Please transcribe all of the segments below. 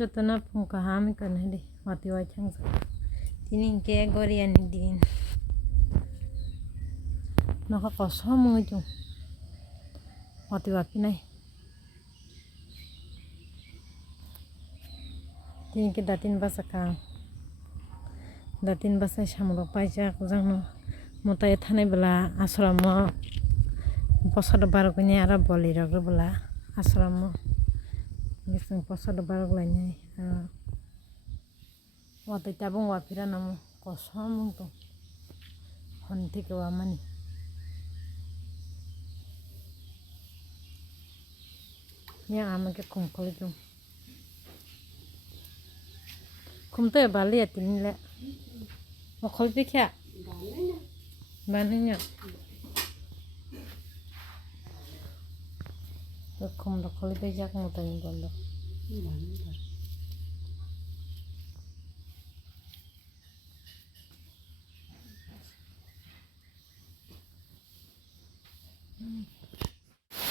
jotona pungka hami kan hedi wati wajang sa tinin ke gorian din naka kosong ngejung wati wapi nai tinin ke datin basa kang datin basa samro paisa kujang no mutai thane bela asrama posada barok ni ara boli rog bela asrama gising posada barok lainnya wati tabung wapira namu kosong tu honti ke wamani yang ame ke kongkol itu kumte bali atin le makol pikya banenya kum da kol pikya kumutani bondo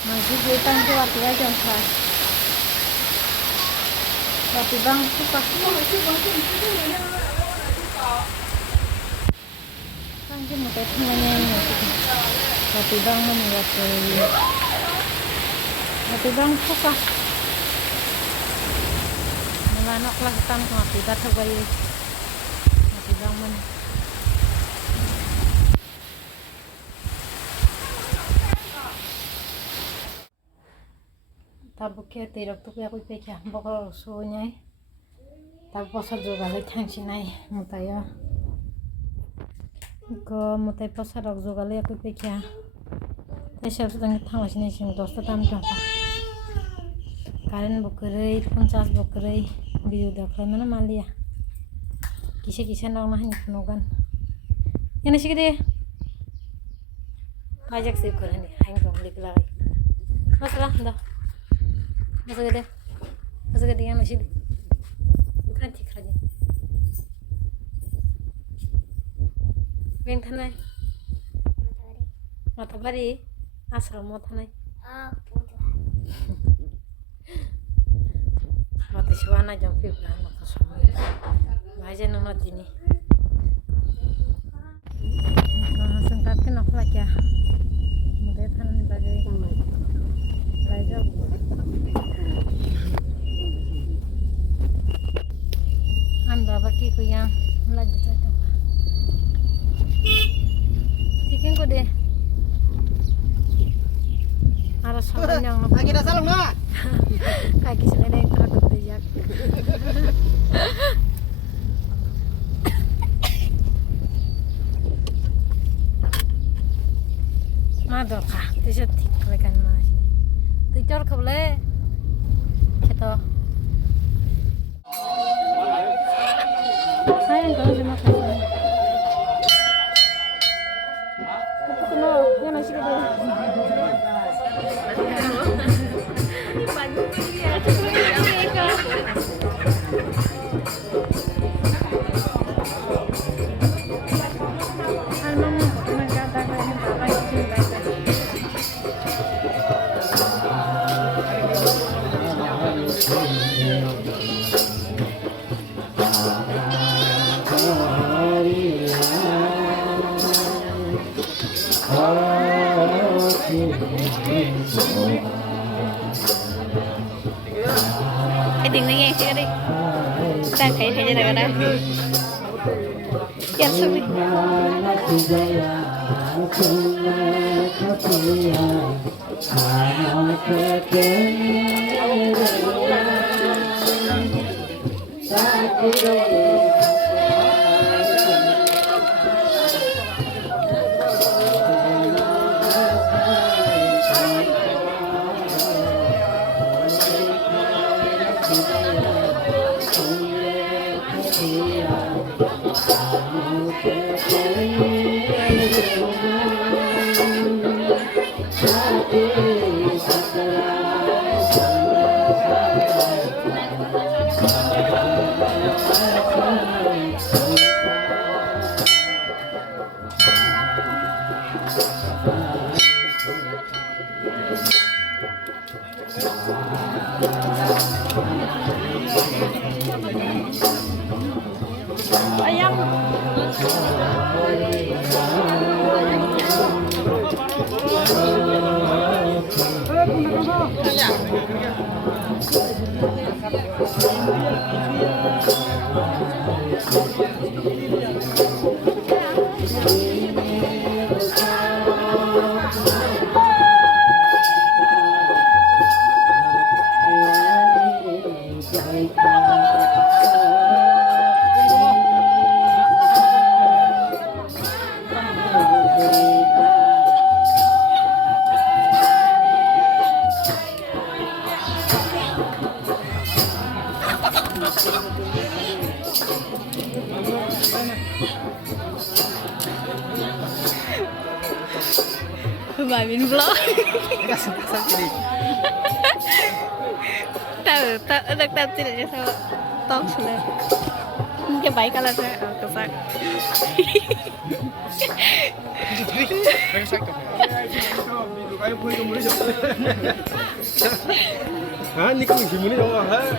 masih kita itu waktu aja kan waktu bang suka kan dia mau tanya waktu bang mau waktu bang suka melanok lah tam waktu kita terbaik waktu bang mana tabu ke terok tu aku pekya bokol sunyai tabu pasal juga le thangsi nai mutaya ko mutai pasal rok juga le aku pekya esar sedang thangsi nai sing dosta tam jangka karen bokrei 50 bokrei video dakhai mana malia kise nang nah nogan yana sigede ajak sih korani hang dong likla masalah dah masa gede yang masih bukan tik aja yang tanai mata bari asram mau tanai mata siwana jampi bukan mata semua aja nona tini sengkapin aku lagi ya mudah tanai bagai raja an baba ki ko yang lagi cocok chicken ko deh harus sampai yang lagi dah salam na kaki selera yang terakut dijak mador kah tiset kalekan mas tidur ke boleh kita sayang kalau cuma kasih kenal yang nasi gede Đừng nói nghe chứ đi ta thấy hay là đây dạ sao đi Ayam. Bài mình vlog. Tahu tidak ya sama talk sudah. Mungkin baik kalau saya kesak. Hah, ini kan gimana dong? Hah?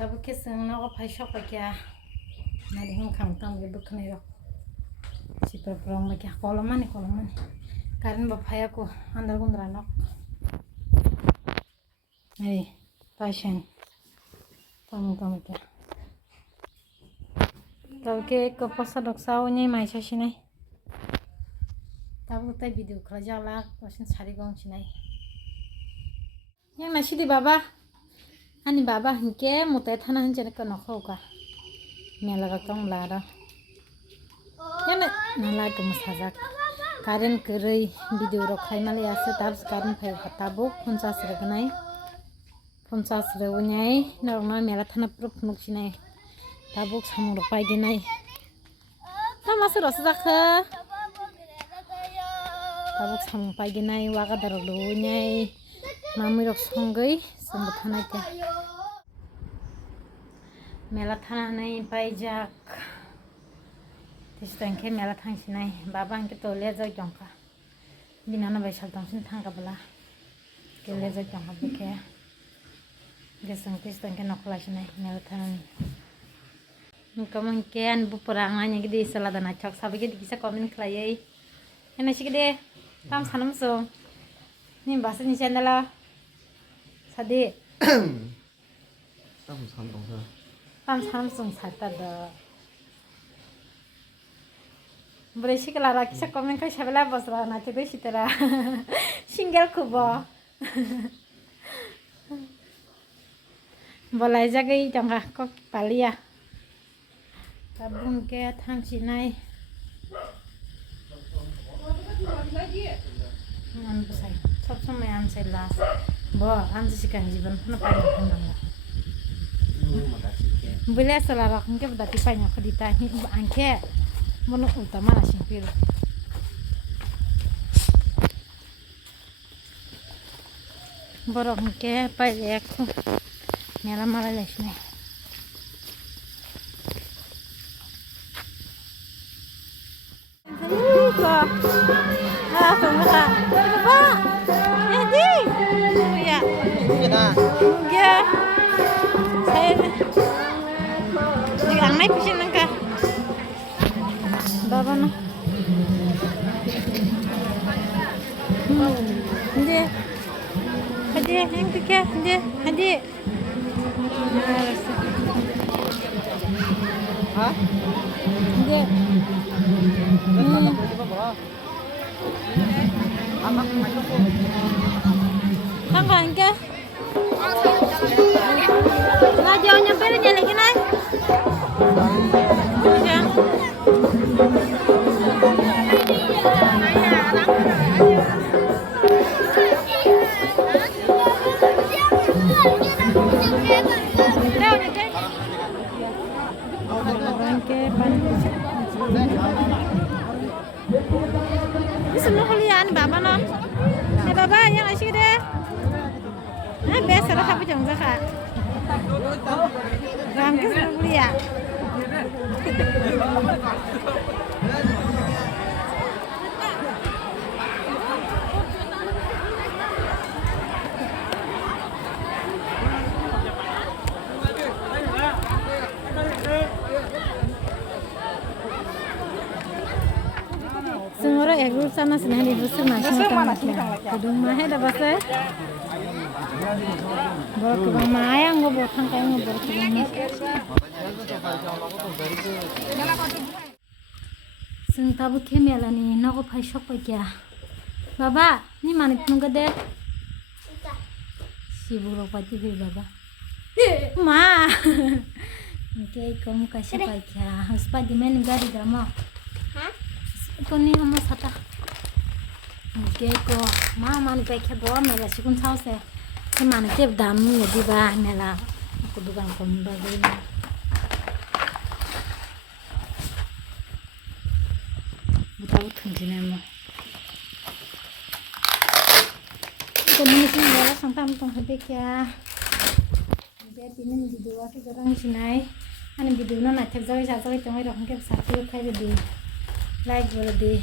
Tapi kesan nak apa shop aja, nanti hong kang tang lebih bukan itu. Si perang macam kolaman. Karena bapak aku andal gundra nak. Ini pasien, tamu aja. Tapi ke pasar doksaunya macam sini. Tapi kita video kerja lah, pasien cari gong sini. Yang nasi di baba. Ani baba hingke mutai thana hanjane ka nokhoka mela rakam lara yana nala ka masajak karen kerei video ro khaimale ase tabs karen phai hatabo 50 regnai 50 rewnyai normal mela thana pro phunuksinai tabuk samur paiginai tamas rosjaka tabuk samur paiginai waga darok donyai mami rok songai sambu thana ka mela thana nai paijak tisangke mela thangsinai baba angke tole jai jongka binana baisal tangsin thangka bala kele jai jongka beke gesang tisangke nokhlasinai mela thana ni kamang ke an bu peranganya gede saladana chak sabige dikisa comment khlaiai ena sigede tam sanam so ni basa ni chandala sade Tam san dong sa. tam sanam sung sata da Berisi kelara kisah komen kai sabela basra na te besi tera single kubo bolai jagai jangka kok palia tabung ke thang sinai an besai sob somai an sai las bo an sikan jiban phana pai na boleh salah rakun ke berarti banyak kedita ni angke mono utama lah singpil borok ke pai aku mera mara lesne Tunggu apa? Edi, ya, ya, saya yang naik pisin nangka, bapa no, hadi, yang tiga, hadi, hah? Hadi, Tangga ke? Nggak jauh nyampe aja lagi naik. Semua kuliah baba no, baba yang asyik deh. Biasa lah tapi jangan zakar. Ram ke semua kuliah. Semua orang ekor sana senang di busur masih makan. Kedung mahal dah pasal. Bawa ke bang mayang go botang kayak ngobor ke bang. Seng tabu kemela ni nago pai shok pai kya. Baba, ni mana tunggu deh. Si buruk pati bi baba. Ma. Okay, kamu kasih pai kya. Uspa di mana gari dah mau. Koni hama sata. Okay, ko mama ni pai kya bawa mela sikun thau se. Mana tiap damu ya di bawah mela. Aku bukan kembang ini. Tahu tunjuknya mah. Kami sih bawa santam tong habis ya. Jadi ini video aku jarang sinai. Ane video na naik jaga jaga itu orang ke satu kali di like boleh di.